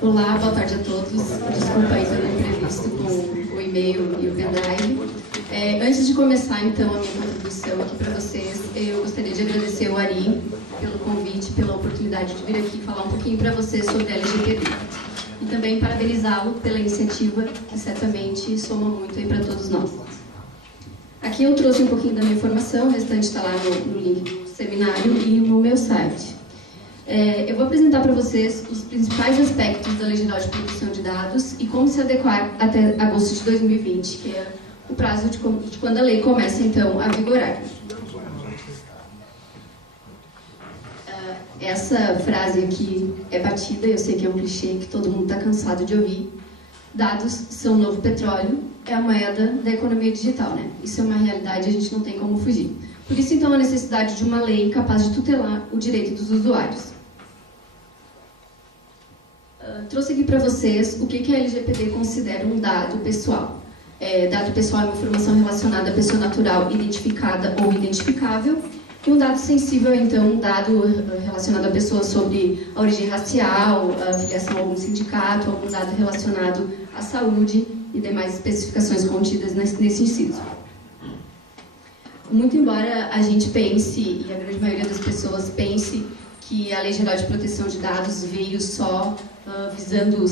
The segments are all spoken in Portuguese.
Olá, boa tarde a todos. Desculpa aí pelo imprevisto com o e-mail e o pendrive. Antes de começar, então, a minha contribuição aqui para vocês, eu gostaria de agradecer ao Ari pelo convite, pela oportunidade de vir aqui falar um pouquinho para vocês sobre a LGPD. E também parabenizá-lo pela iniciativa, que certamente soma muito aí para todos nós. Aqui eu trouxe um pouquinho da minha informação, o restante está lá no link do seminário e no meu site. Eu vou apresentar para vocês os principais aspectos da Lei Geral de Proteção de Dados e como se adequar até agosto de 2020, que é o prazo de quando a lei começa, então, a vigorar. Essa frase aqui é batida, eu sei que é um clichê que todo mundo está cansado de ouvir. Dados são o novo petróleo, é a moeda da economia digital, né? Isso é uma realidade, a gente não tem como fugir. Por isso, então, a necessidade de uma lei capaz de tutelar o direito dos usuários. Trouxe aqui para vocês o que a LGPD considera um dado pessoal. Dado pessoal é uma informação relacionada à pessoa natural identificada ou identificável, e um dado sensível é, então, um dado relacionado à pessoa sobre a origem racial, a filiação a algum sindicato, algum dado relacionado à saúde e demais especificações contidas nesse inciso. Muito embora a gente pense, e a grande maioria das pessoas pense, que a Lei Geral de Proteção de Dados veio só visando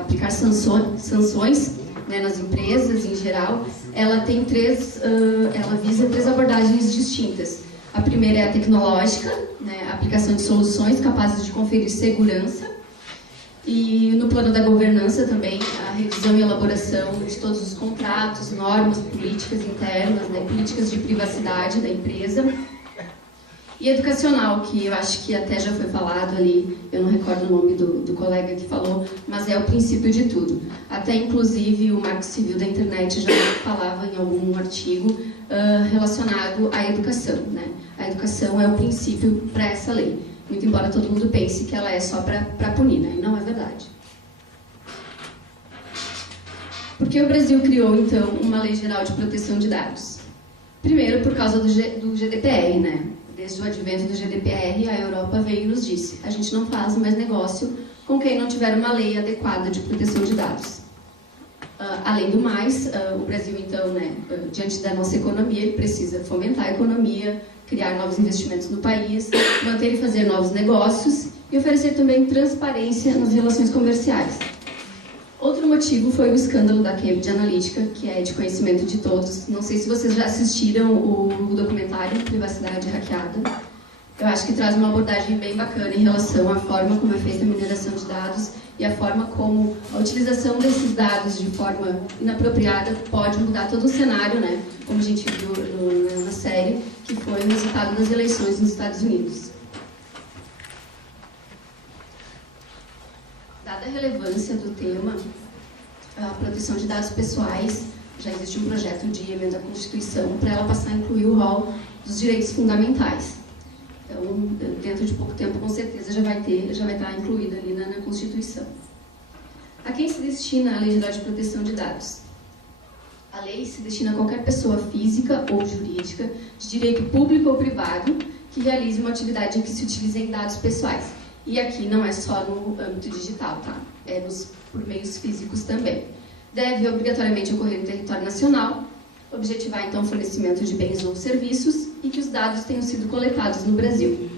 aplicar sanções, né, nas empresas em geral, ela visa três abordagens distintas. A primeira é a tecnológica, né, a aplicação de soluções capazes de conferir segurança, e no plano da governança também, a revisão e elaboração de todos os contratos, normas, políticas internas, né, políticas de privacidade da empresa. E educacional, que eu acho que até já foi falado ali, eu não recordo o nome do colega que falou, mas é o princípio de tudo. Até, inclusive, o Marco Civil da Internet já falava em algum artigo relacionado à educação, né? A educação é o princípio para essa lei, muito embora todo mundo pense que ela é só para punir, né? E não é verdade. Por que o Brasil criou, então, uma Lei Geral de Proteção de Dados? Primeiro, por causa do GDPR, né? Desde o advento do GDPR, a Europa veio e nos disse: a gente não faz mais negócio com quem não tiver uma lei adequada de proteção de dados. Além do mais, o Brasil, então, né, diante da nossa economia, ele precisa fomentar a economia, criar novos investimentos no país, manter e fazer novos negócios e oferecer também transparência nas relações comerciais. Outro motivo foi o escândalo da Cambridge Analytica, que é de conhecimento de todos. Não sei se vocês já assistiram o documentário Privacidade Hackeada. Eu acho que traz uma abordagem bem bacana em relação à forma como é feita a mineração de dados e a forma como a utilização desses dados de forma inapropriada pode mudar todo o cenário, né? Como a gente viu na série, que foi o resultado das eleições nos Estados Unidos. Dada a relevância do tema, a proteção de dados pessoais, já existe um projeto de emenda à Constituição para ela passar a incluir o rol dos direitos fundamentais. Então, dentro de pouco tempo, com certeza, já vai estar incluída ali na Constituição. A quem se destina a Lei Geral de Proteção de Dados? A lei se destina a qualquer pessoa física ou jurídica, de direito público ou privado, que realize uma atividade em que se utilizem dados pessoais. E aqui não é só no âmbito digital, tá? É por meios físicos também. Deve obrigatoriamente ocorrer no território nacional, objetivar então o fornecimento de bens ou serviços e que os dados tenham sido coletados no Brasil.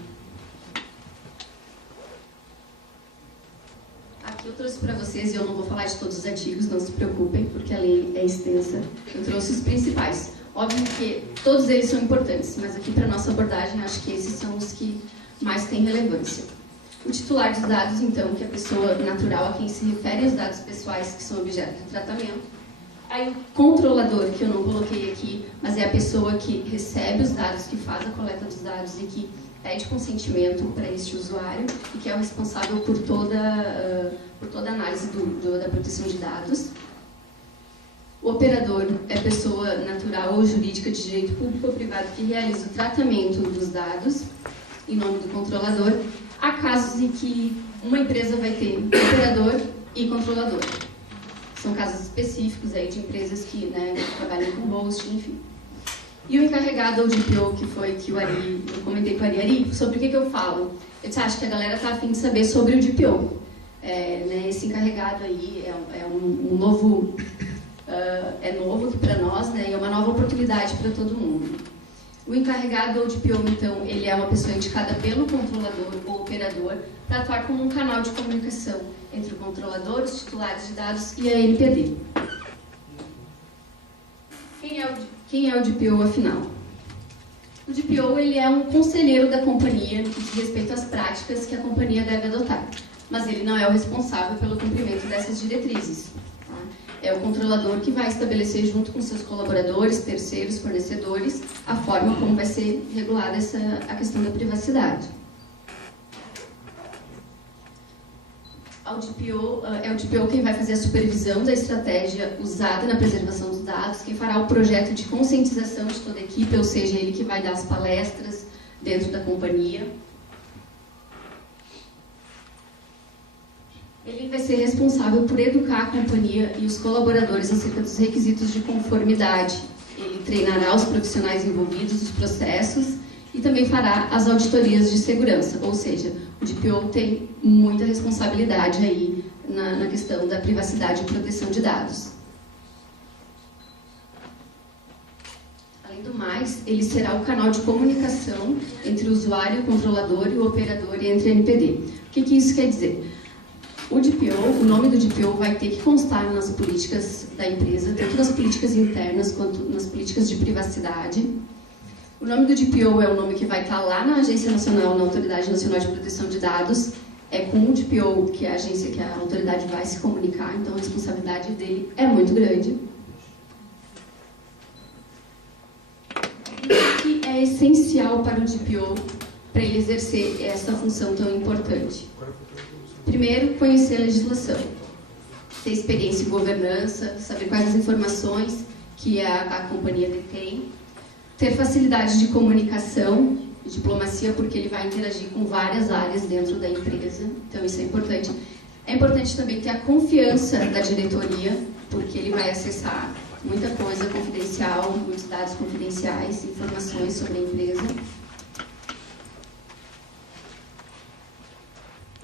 Aqui eu trouxe para vocês, e eu não vou falar de todos os artigos, não se preocupem, porque a lei é extensa. Eu trouxe os principais. Óbvio que todos eles são importantes, mas aqui para a nossa abordagem, acho que esses são os que mais têm relevância. O titular dos dados, então, que é a pessoa natural a quem se referem os dados pessoais que são objeto de tratamento. Aí o controlador, que eu não coloquei aqui, mas é a pessoa que recebe os dados, que faz a coleta dos dados e que pede consentimento para este usuário e que é o responsável por toda a análise da proteção de dados. O operador é pessoa natural ou jurídica de direito público ou privado que realiza o tratamento dos dados em nome do controlador. Há casos em que uma empresa vai ter operador e controlador. São casos específicos aí de empresas que, né, trabalham com host, enfim. E o encarregado ou DPO, que foi que eu comentei com a Ari, sobre o que eu falo? Eu disse, acho que a galera está a fim de saber sobre o DPO. Né, esse encarregado aí é um novo, é novo aqui para nós, né, e é uma nova oportunidade para todo mundo. O encarregado ou DPO, então, ele é uma pessoa indicada pelo controlador ou operador para atuar como um canal de comunicação entre o controlador, os titulares de dados e a NPD. Quem é o DPO, afinal? O DPO ele é um conselheiro da companhia no que diz respeito às práticas que a companhia deve adotar, mas ele não é o responsável pelo cumprimento dessas diretrizes. Tá? É o controlador que vai estabelecer, junto com seus colaboradores, terceiros, fornecedores, a forma como vai ser regulada a questão da privacidade. É o DPO quem vai fazer a supervisão da estratégia usada na preservação dos dados, quem fará o projeto de conscientização de toda a equipe, ou seja, ele que vai dar as palestras dentro da companhia. Ele vai ser responsável por educar a companhia e os colaboradores acerca dos requisitos de conformidade. Ele treinará os profissionais envolvidos nos processos e também fará as auditorias de segurança, ou seja, o DPO tem muita responsabilidade aí na questão da privacidade e proteção de dados. Além do mais, ele será o canal de comunicação entre o usuário, o controlador e o operador e entre a NPD. O que isso quer dizer? O DPO, o nome do DPO vai ter que constar nas políticas da empresa, tanto nas políticas internas quanto nas políticas de privacidade. O nome do DPO é o nome que vai estar lá na Agência Nacional, na Autoridade Nacional de Proteção de Dados. É com o DPO que a agência, que a autoridade vai se comunicar, então a responsabilidade dele é muito grande. O que é essencial para o DPO, para ele exercer essa função tão importante? Primeiro, conhecer a legislação, ter experiência em governança, saber quais as informações que a companhia detém, ter facilidade de comunicação, diplomacia, porque ele vai interagir com várias áreas dentro da empresa, então isso é importante. É importante também ter a confiança da diretoria, porque ele vai acessar muita coisa confidencial, muitos dados confidenciais, informações sobre a empresa.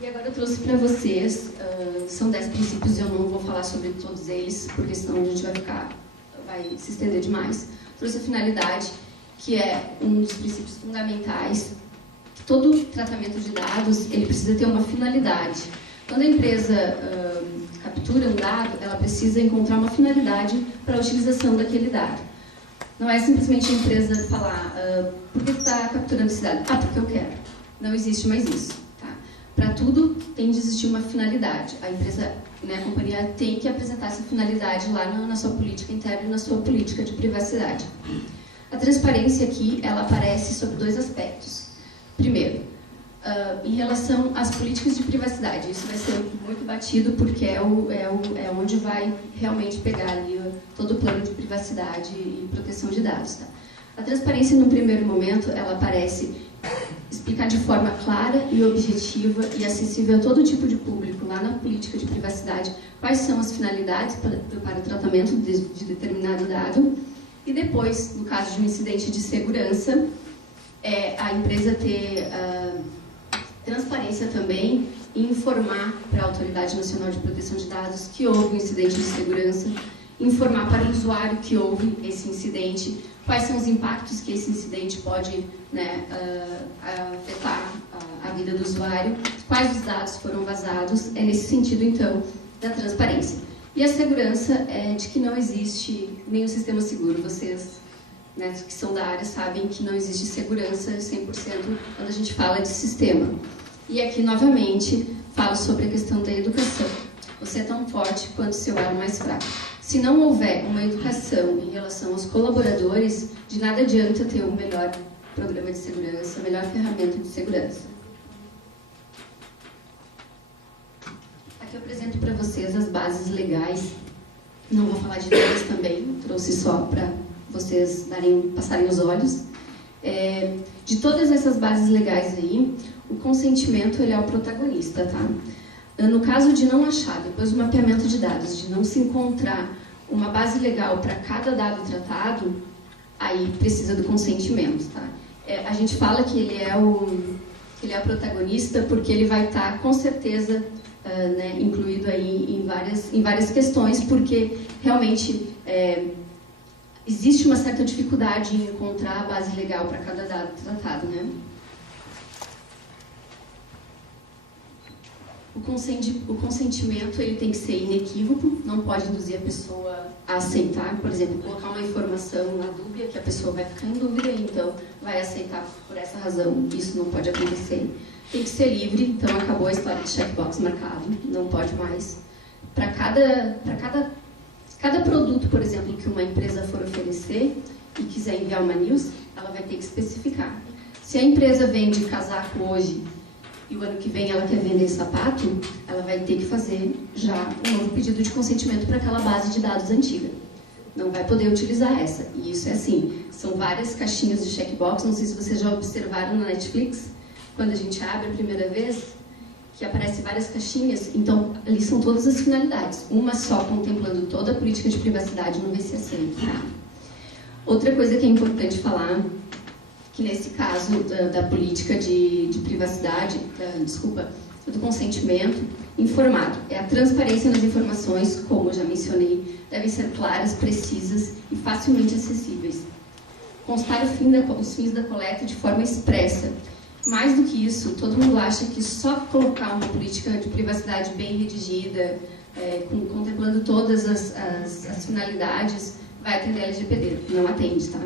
E agora eu trouxe para vocês, são 10 princípios, eu não vou falar sobre todos eles, porque senão a gente vai se estender demais. Trouxe a finalidade, que é um dos princípios fundamentais. Todo tratamento de dados, ele precisa ter uma finalidade. Quando a empresa captura um dado, ela precisa encontrar uma finalidade para a utilização daquele dado. Não é simplesmente a empresa falar, por que está capturando esse dado? Ah, porque eu quero. Não existe mais isso. Para tudo tem de existir uma finalidade. A empresa, né, a companhia tem que apresentar essa finalidade lá na sua política interna e na sua política de privacidade. A transparência aqui, ela aparece sob 2 aspectos. Primeiro, em relação às políticas de privacidade. Isso vai ser muito batido porque é onde vai realmente pegar ali todo o plano de privacidade e proteção de dados. Tá? A transparência, no primeiro momento, ela aparece explicar de forma clara e objetiva e acessível a todo tipo de público, lá na política de privacidade, quais são as finalidades para o tratamento de determinado dado. E depois, no caso de um incidente de segurança, a empresa ter transparência também e informar para a Autoridade Nacional de Proteção de Dados que houve um incidente de segurança, informar para o usuário que houve esse incidente, quais são os impactos que esse incidente pode, né, afetar a vida do usuário, quais os dados foram vazados. É nesse sentido, então, da transparência. E a segurança é de que não existe nenhum sistema seguro. Vocês, né, que são da área, sabem que não existe segurança 100% quando a gente fala de sistema. E aqui, novamente, falo sobre a questão da educação. Você é tão forte quanto seu elo mais fraco. Se não houver uma educação em relação aos colaboradores, de nada adianta ter um melhor programa de segurança, a melhor ferramenta de segurança. Aqui eu apresento para vocês as bases legais. Não vou falar de todas também, trouxe só para vocês passarem os olhos. De todas essas bases legais aí, o consentimento ele é o protagonista, tá? No caso de não achar, depois do mapeamento de dados, de não se encontrar uma base legal para cada dado tratado, aí precisa do consentimento, tá? A gente fala que ele é o protagonista porque ele vai estar, com certeza, né, incluído aí em várias questões, porque realmente existe uma certa dificuldade em encontrar a base legal para cada dado tratado, né? O consentimento ele tem que ser inequívoco, não pode induzir a pessoa a aceitar, por exemplo, colocar uma informação na dúvida que a pessoa vai ficar em dúvida e então vai aceitar por essa razão. Isso não pode acontecer. Tem que ser livre, então acabou a história de checkbox marcado, não pode mais. Para cada produto, por exemplo, que uma empresa for oferecer e quiser enviar uma news, ela vai ter que especificar. Se a empresa vende casaco hoje e o ano que vem ela quer vender sapato, ela vai ter que fazer já um novo pedido de consentimento para aquela base de dados antiga. Não vai poder utilizar essa. E isso é assim, são várias caixinhas de checkbox, não sei se vocês já observaram na Netflix, quando a gente abre a primeira vez, que aparece várias caixinhas, então ali são todas as finalidades. Uma só contemplando toda a política de privacidade no VCSM. Tá? Outra coisa que é importante falar, que nesse caso da política de privacidade, do consentimento informado, é a transparência nas informações, como eu já mencionei, devem ser claras, precisas e facilmente acessíveis. Constar os fins da coleta de forma expressa. Mais do que isso, todo mundo acha que só colocar uma política de privacidade bem redigida, contemplando todas as finalidades, vai atender a LGPD. Não atende, tá?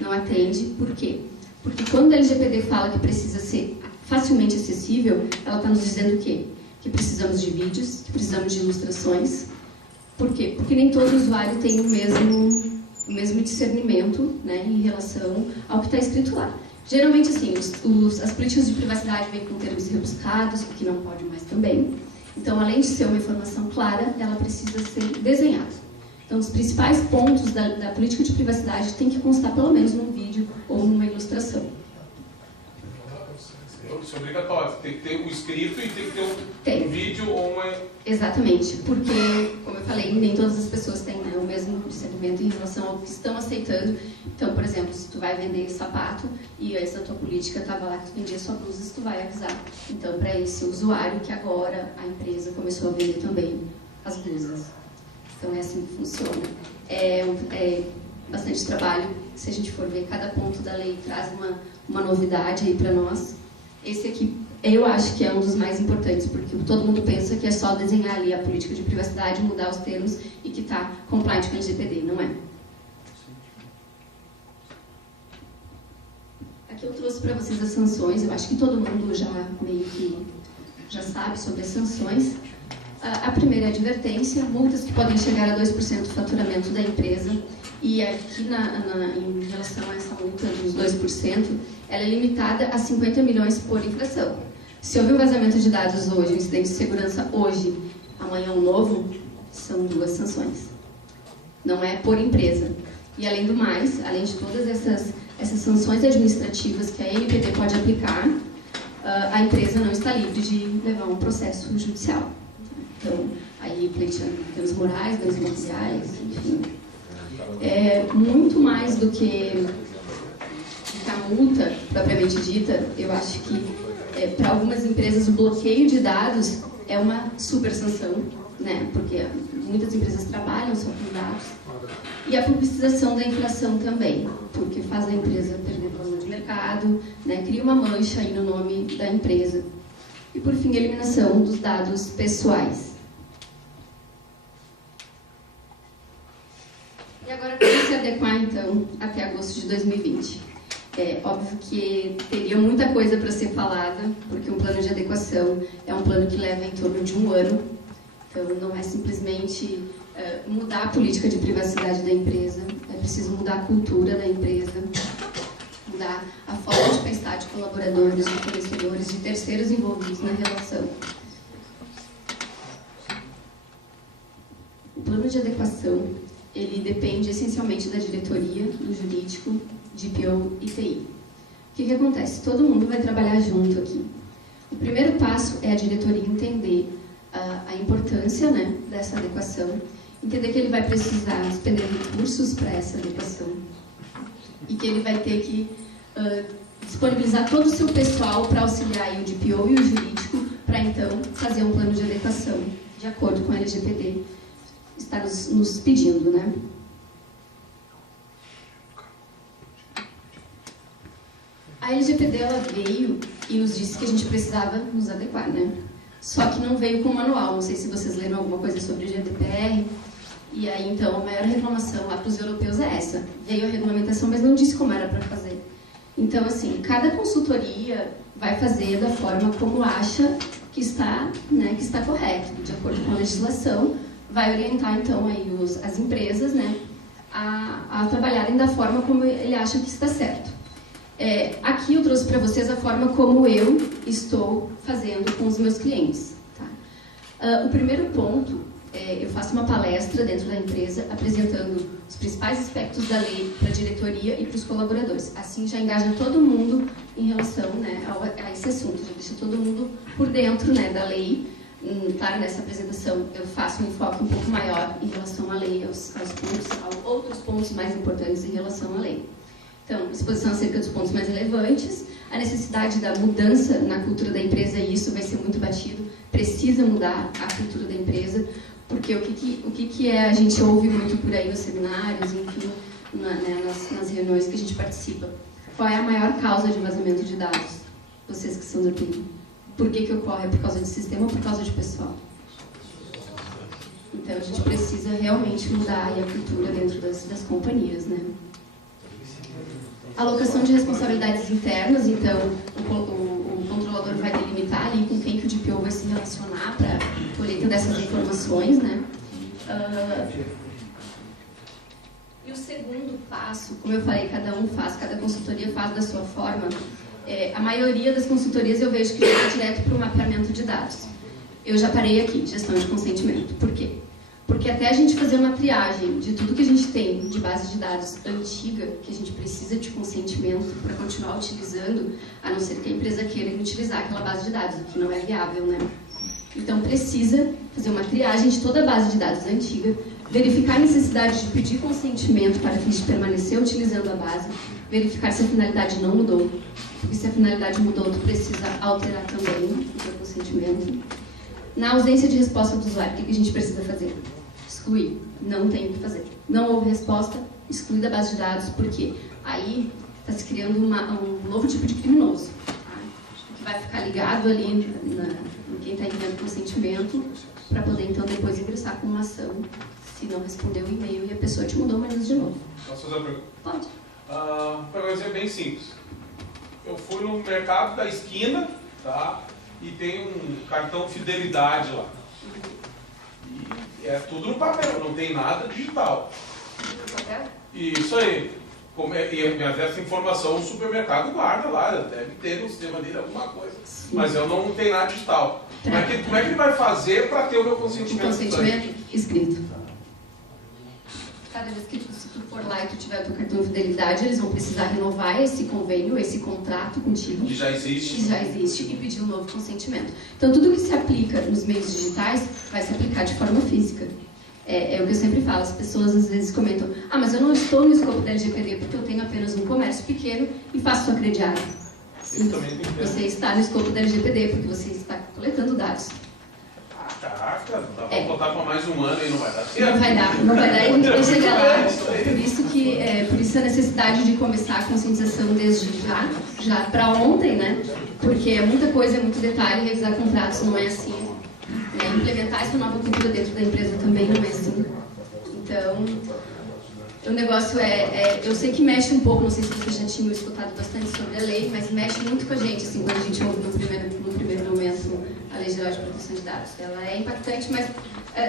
Não atende, por quê? Porque quando a LGPD fala que precisa ser facilmente acessível, ela está nos dizendo o quê? Que precisamos de vídeos, que precisamos de ilustrações. Por quê? Porque nem todo usuário tem o mesmo discernimento, né, em relação ao que está escrito lá. Geralmente, assim, as políticas de privacidade vêm com termos rebuscados, o que não pode mais também. Então, além de ser uma informação clara, ela precisa ser desenhada. Então, os principais pontos da política de privacidade têm que constar pelo menos num vídeo ou numa ilustração. Isso é obrigatório, tem que ter o escrito e tem que ter um vídeo ou uma... Exatamente, porque, como eu falei, nem todas as pessoas têm, né, o mesmo discernimento em relação ao que estão aceitando. Então, por exemplo, se tu vai vender sapato e essa tua política estava lá que tu vendia só blusas, tu vai avisar. Então, para esse usuário que agora a empresa começou a vender também as blusas. Então, é assim que funciona. É bastante trabalho. Se a gente for ver, cada ponto da lei traz uma novidade aí para nós. Esse aqui, eu acho que é um dos mais importantes, porque todo mundo pensa que é só desenhar ali a política de privacidade, mudar os termos e que está compliant com a LGPD. Não é. Aqui eu trouxe para vocês as sanções. Eu acho que todo mundo já meio que já sabe sobre as sanções. A primeira é a advertência, multas que podem chegar a 2% do faturamento da empresa. E aqui, em relação a essa multa dos 2%, ela é limitada a 50 milhões por infração. Se houver um vazamento de dados hoje, um incidente de segurança hoje, amanhã um novo, são 2 sanções. Não é por empresa. E além do mais, além de todas essas sanções administrativas que a NPD pode aplicar, a empresa não está livre de levar um processo judicial. Então, aí pleiteando danos morais, danos materiais, enfim. É muito mais do que a multa propriamente dita. Eu acho que para algumas empresas o bloqueio de dados é uma super sanção, né? Porque muitas empresas trabalham só com dados. E a publicização da infração também, porque faz a empresa perder valor de mercado, né? Cria uma mancha aí no nome da empresa. E por fim, a eliminação dos dados pessoais. E agora, como se adequar, então, até agosto de 2020? É óbvio que teria muita coisa para ser falada, porque um plano de adequação é um plano que leva em torno de 1 ano. Então, não é simplesmente mudar a política de privacidade da empresa, é preciso mudar a cultura da empresa, mudar a forma de pensar de colaboradores, de fornecedores, de terceiros envolvidos na relação. O plano de adequação ele depende essencialmente da diretoria, do jurídico, DPO e TI. O que acontece? Todo mundo vai trabalhar junto aqui. O primeiro passo é a diretoria entender a importância, né, dessa adequação, entender que ele vai precisar expender recursos para essa adequação. e que ele vai ter que disponibilizar todo o seu pessoal para auxiliar aí o DPO e o jurídico para, então, fazer um plano de adequação de acordo com a LGPD está nos pedindo, né? A LGPD ela veio e nos disse que a gente precisava nos adequar, né? Só que não veio com manual. Não sei se vocês leram alguma coisa sobre o GDPR. E aí, então, a maior reclamação lá para os europeus é essa. Veio a regulamentação, mas não disse como era para fazer. Então, assim, cada consultoria vai fazer da forma como acha que está, né, que está correto, de acordo com a legislação, vai orientar, então, aí as empresas, né, a trabalharem da forma como ele acha que está certo. Aqui eu trouxe para vocês a forma como eu estou fazendo com os meus clientes. Tá? O primeiro ponto, eu faço uma palestra dentro da empresa apresentando os principais aspectos da lei para a diretoria e para os colaboradores. Assim já engaja todo mundo em relação, né, a esse assunto, já deixa todo mundo por dentro, né, da lei. Claro, nessa apresentação eu faço um enfoque um pouco maior em relação à lei, aos outros pontos mais importantes em relação à lei. Então, exposição acerca dos pontos mais relevantes, a necessidade da mudança na cultura da empresa, e isso vai ser muito batido, precisa mudar a cultura da empresa, porque o que a gente ouve muito por aí nos seminários, enfim, nas reuniões que a gente participa. Qual é a maior causa de vazamento de dados? Vocês que são do TI. Por que ocorre? É por causa de sistema ou por causa de pessoal? Então, a gente precisa realmente mudar aí a cultura dentro das companhias, né? Alocação de responsabilidades internas, então o controlador vai delimitar ali com quem que o DPO vai se relacionar para a colheita dessas informações, né? E o segundo passo, como eu falei, cada consultoria faz da sua forma. A maioria das consultorias eu vejo que vai direto para o mapeamento de dados. Eu já parei aqui, gestão de consentimento. Por quê? Porque até a gente fazer uma triagem de tudo que a gente tem de base de dados antiga, que a gente precisa de consentimento para continuar utilizando, a não ser que a empresa queira utilizar aquela base de dados, o que não é viável, né? Então precisa fazer uma triagem de toda a base de dados antiga, verificar a necessidade de pedir consentimento para fins de permanecer utilizando a base, verificar se a finalidade não mudou, porque se a finalidade mudou, tu precisa alterar também o teu consentimento. Na ausência de resposta do usuário, o que a gente precisa fazer? Excluir. Não tem o que fazer. Não houve resposta, exclui da base de dados, porque aí está se criando um novo tipo de criminoso, tá? Que vai ficar ligado ali em quem está enviando consentimento, para poder então depois ingressar com uma ação, se não respondeu o e-mail e a pessoa te mudou mais de novo. Posso fazer uma pergunta? Pode. Para um exemplo bem simples. Eu fui no mercado da esquina, tá? E tem um cartão fidelidade lá. E é tudo no papel, não tem nada digital. No papel? Isso aí. E essa informação o supermercado guarda lá, deve ter no sistema dele alguma coisa. Sim. Mas eu não tenho nada digital. Como é que ele vai fazer para ter o meu consentimento? O consentimento escrito. Cada vez que se tu for lá e tu tiver o teu cartão de fidelidade, eles vão precisar renovar esse convênio, esse contrato contigo. Que já existe. Que já existe, e pedir um novo consentimento. Então, tudo que se aplica nos meios digitais vai se aplicar de forma física. É o que eu sempre falo, as pessoas às vezes comentam: ah, mas eu não estou no escopo da LGPD porque eu tenho apenas um comércio pequeno e faço sua crediária. Você está no escopo da LGPD porque você está coletando dados. Caraca, dá para botar para mais um ano e não vai dar certo. Não vai dar e a gente vai chegar lá. Por isso a necessidade de começar a conscientização desde já para ontem, né? Porque é muita coisa, é muito detalhe, revisar contratos não é assim. Implementar essa nova cultura dentro da empresa também não é assim. Então, o negócio eu sei que mexe um pouco, não sei se vocês já tinham escutado bastante sobre a lei, mas mexe muito com a gente, assim, quando a gente ouve no primeiro momento a Lei Geral de Proteção de Dados. Ela é impactante, mas,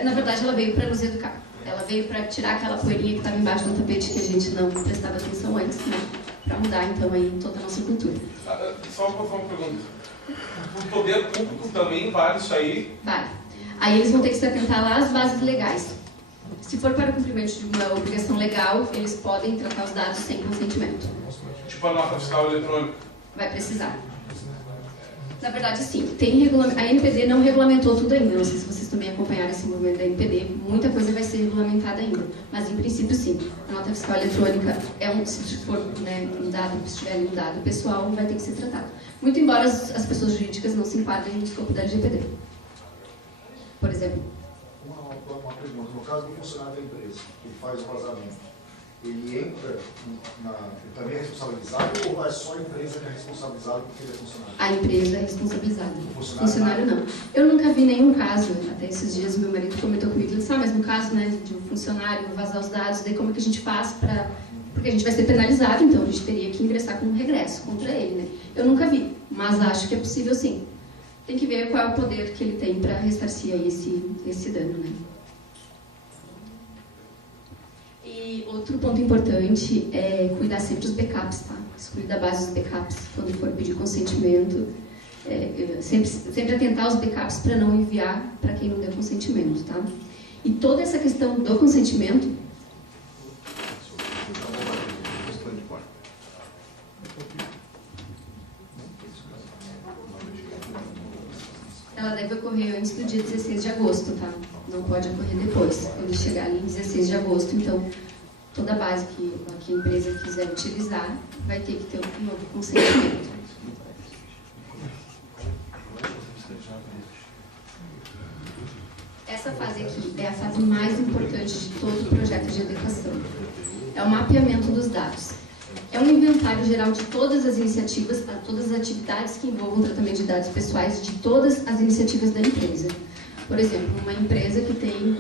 na verdade, ela veio para nos educar. Ela veio para tirar aquela poeirinha que estava embaixo do tapete que a gente não prestava atenção antes, né? Para mudar, então, aí toda a nossa cultura. Só uma pergunta. O poder público também vale isso aí? Vale. Aí eles vão ter que se atentar lá às bases legais. Se for para o cumprimento de uma obrigação legal, eles podem tratar os dados sem consentimento. Tipo a nota fiscal eletrônica? Vai precisar. Na verdade, sim. A NPD não regulamentou tudo ainda. Não sei se vocês também acompanharam esse movimento da NPD. Muita coisa vai ser regulamentada ainda. Mas, em princípio, sim. A nota fiscal eletrônica se for, né, se tiver ali um dado pessoal, vai ter que ser tratado. Muito embora as pessoas jurídicas não se enquadrem no escopo da LGPD. Por exemplo. Uma pergunta. No caso do funcionário da empresa, que faz o vazamento, ele entra ele também é responsabilizado ou é só a empresa que é responsabilizada porque ele é funcionário? A empresa é responsabilizada. O funcionário não. Eu nunca vi nenhum caso, até esses dias meu marido comentou comigo, ele disse, mas no caso, né, de um funcionário vazar os dados, daí como é que a gente faz para... Porque a gente vai ser penalizado, então a gente teria que ingressar com um regresso contra ele, né? Eu nunca vi, mas acho que é possível sim. Tem que ver qual é o poder que ele tem para ressarcir aí esse dano, né? E outro ponto importante é cuidar sempre dos backups, tá? Excluir da base dos backups quando for pedir consentimento. Sempre atentar aos backups para não enviar para quem não deu consentimento, tá? E toda essa questão do consentimento... Ela deve ocorrer antes do dia 16 de agosto, tá? Não pode ocorrer depois, quando chegar ali em 16 de agosto. Então, toda a base que a empresa quiser utilizar vai ter que ter um novo consentimento. Essa fase aqui é a fase mais importante de todo o projeto de adequação. É o mapeamento dos dados. É um inventário geral de todas as iniciativas, todas as atividades que envolvam o tratamento de dados pessoais de todas as iniciativas da empresa. Por exemplo, uma empresa que tem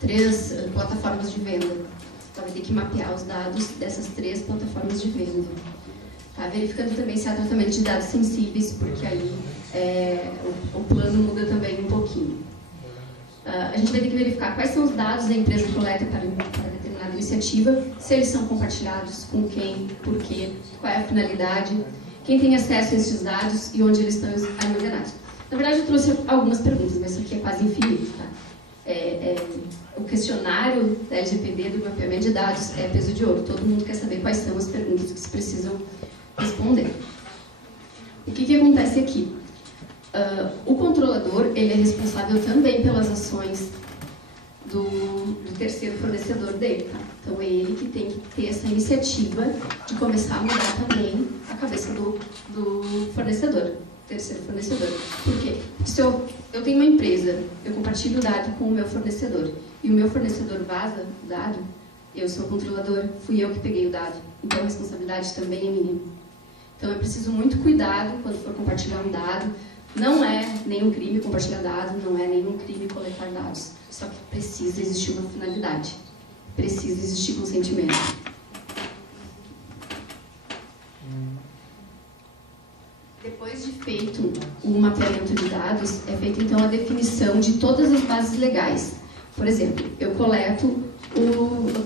3 plataformas de venda, ela vai ter que mapear os dados dessas 3 plataformas de venda. Tá? Verificando também se há tratamento de dados sensíveis, porque aí o plano muda também um pouquinho. A gente vai ter que verificar quais são os dados da empresa coleta para determinada iniciativa, se eles são compartilhados, com quem, por quê, qual é a finalidade, quem tem acesso a esses dados e onde eles estão armazenados. Na verdade, eu trouxe algumas perguntas, mas isso aqui é quase infinito. Tá? O questionário da LGPD do mapeamento de dados é peso de ouro. Todo mundo quer saber quais são as perguntas que se precisam responder. O que acontece aqui? O controlador ele é responsável também pelas ações do terceiro fornecedor dele. Tá? Então, é ele que tem que ter essa iniciativa de começar a mudar também a cabeça do fornecedor, terceiro fornecedor. Por quê? Porque se eu tenho uma empresa, eu compartilho o dado com o meu fornecedor, e o meu fornecedor vaza o dado, eu sou o controlador, fui eu que peguei o dado. Então, a responsabilidade também é minha. Então, é preciso muito cuidado quando for compartilhar um dado. Não é nenhum crime compartilhar dados, não é nenhum crime coletar dados. Só que precisa existir uma finalidade. Precisa existir consentimento. Depois de feito o mapeamento de dados, é feita então a definição de todas as bases legais. Por exemplo, eu coleto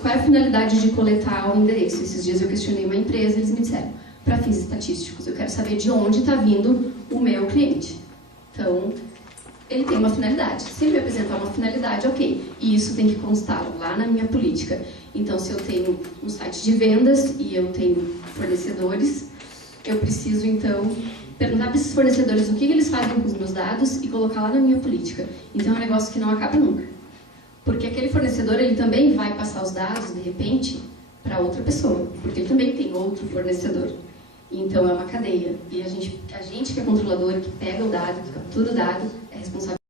qual é a finalidade de coletar o endereço. Esses dias eu questionei uma empresa, eles me disseram, para fins estatísticos, eu quero saber de onde está vindo o meu cliente. Então, ele tem uma finalidade. Se ele me apresentar uma finalidade, ok. E isso tem que constar lá na minha política. Então, se eu tenho um site de vendas e eu tenho fornecedores, eu preciso, então, perguntar para esses fornecedores o que eles fazem com os meus dados e colocar lá na minha política. Então, é um negócio que não acaba nunca. Porque aquele fornecedor, ele também vai passar os dados, de repente, para outra pessoa. Porque ele também tem outro fornecedor. Então, é uma cadeia. E a gente que é controlador, que pega o dado, que captura o dado, é responsável